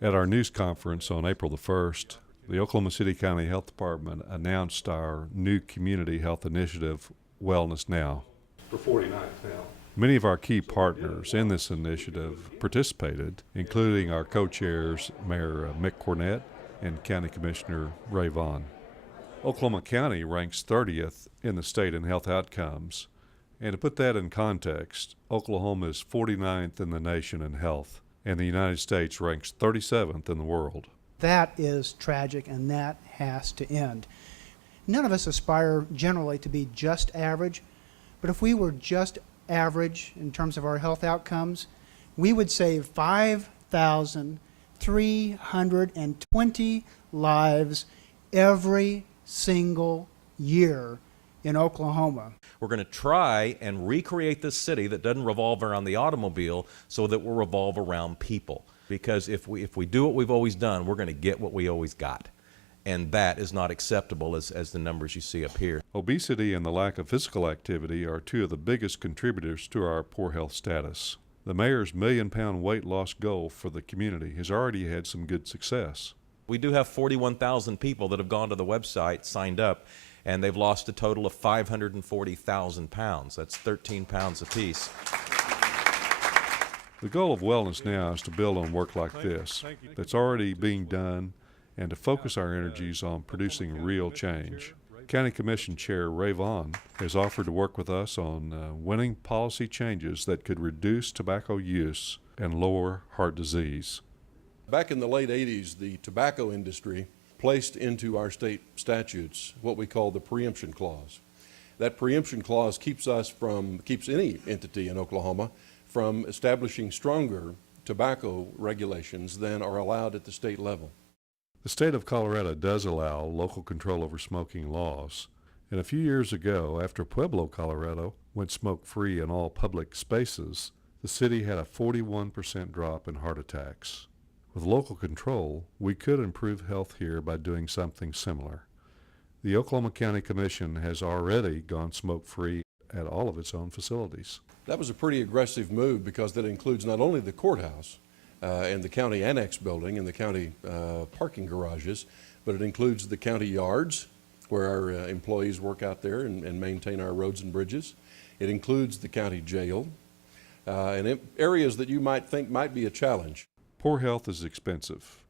At our news conference on April the 1st, the Oklahoma City-County Health Department announced our new community health initiative, Wellness Now. For 49th now. Many of our key partners in this initiative participated, including our co-chairs, Mayor Mick Cornett and County Commissioner Vaughn. Oklahoma County ranks 30th in the state in health outcomes, and to put that in context, Oklahoma is 49th in the nation in health, and the United States ranks 37th in the world. That is tragic, and that has to end. None of us aspire generally to be just average, but if we were just average in terms of our health outcomes, we would save 5,320 lives every single year in Oklahoma. We're going to try and recreate this city that doesn't revolve around the automobile so that we'll revolve around people. Because if we do what we've always done, we're going to get what we always got. And that is not acceptable as the numbers you see up here. Obesity and the lack of physical activity are two of the biggest contributors to our poor health status. The mayor's million-pound weight loss goal for the community has already had some good success. We do have 41,000 people that have gone to the website, signed up, and they've lost a total of 540,000 pounds. That's 13 pounds apiece. The goal of Wellness Now is to build on work like this that's already being done and to focus our energies on producing real change. County Commission Chair Vaughn has offered to work with us on winning policy changes that could reduce tobacco use and lower heart disease. Back in the late 80s, the tobacco industry placed into our state statutes what we call the preemption clause. That preemption clause keeps any entity in Oklahoma from establishing stronger tobacco regulations than are allowed at the state level. The state of Colorado does allow local control over smoking laws, and a few years ago, after Pueblo, Colorado, went smoke-free in all public spaces, the city had a 41% drop in heart attacks. With local control, we could improve health here by doing something similar. The Oklahoma County Commission has already gone smoke-free at all of its own facilities. That was a pretty aggressive move because that includes not only the courthouse and the county annex building and the county parking garages, but it includes the county yards where our employees work out there and maintain our roads and bridges. It includes the county jail and areas that you might think might be a challenge. Poor health is expensive.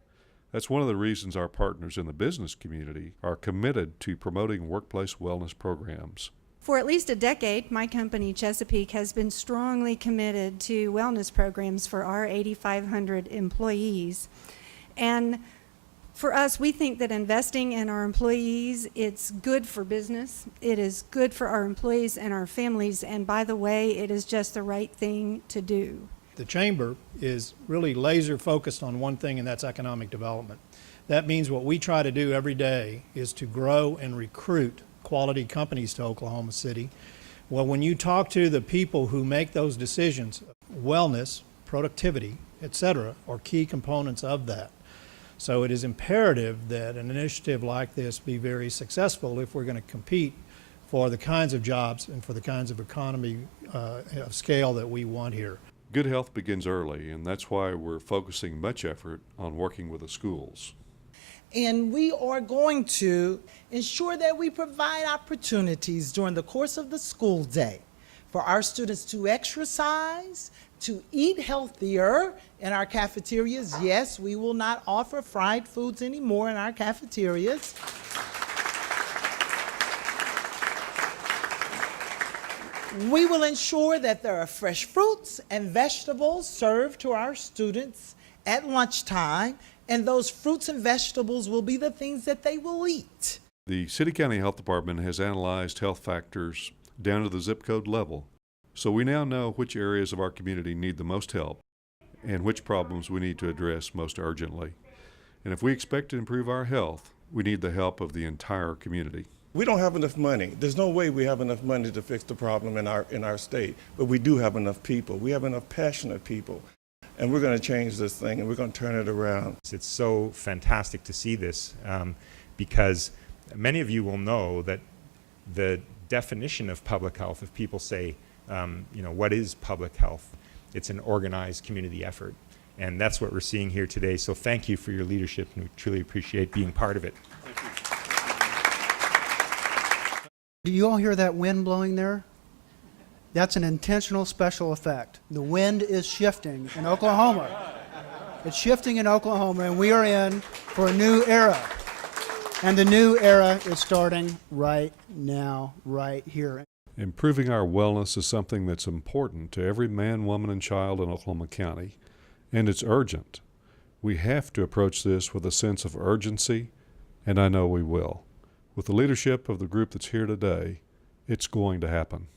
That's one of the reasons our partners in the business community are committed to promoting workplace wellness programs. For at least a decade, my company, Chesapeake, has been strongly committed to wellness programs for our 8,500 employees. And for us, we think that investing in our employees, it's good for business, it is good for our employees and our families, and by the way, it is just the right thing to do. The Chamber is really laser focused on one thing, and that's economic development. That means what we try to do every day is to grow and recruit quality companies to Oklahoma City. Well, when you talk to the people who make those decisions, wellness, productivity, etc., are key components of that. So it is imperative that an initiative like this be very successful if we're going to compete for the kinds of jobs and for the kinds of economy of scale that we want here. Good health begins early, and that's why we're focusing much effort on working with the schools. And we are going to ensure that we provide opportunities during the course of the school day for our students to exercise, to eat healthier in our cafeterias. Yes, we will not offer fried foods anymore in our cafeterias. We will ensure that there are fresh fruits and vegetables served to our students at lunchtime, and those fruits and vegetables will be the things that they will eat. The City County Health Department has analyzed health factors down to the zip code level, so we now know which areas of our community need the most help and which problems we need to address most urgently. And if we expect to improve our health, we need the help of the entire community. We don't have enough money. There's no way we have enough money to fix the problem in our state, but we do have enough people. We have enough passionate people. And we're going to change this thing, and we're going to turn it around. It's so fantastic to see this because many of you will know that the definition of public health, if people say, what is public health? It's an organized community effort. And that's what we're seeing here today. So thank you for your leadership, and we truly appreciate being part of it. Do you all hear that wind blowing there? That's an intentional special effect. The wind is shifting in Oklahoma. It's shifting in Oklahoma, and we are in for a new era. And the new era is starting right now, right here. Improving our wellness is something that's important to every man, woman, and child in Oklahoma County, and it's urgent. We have to approach this with a sense of urgency, and I know we will. With the leadership of the group that's here today, it's going to happen.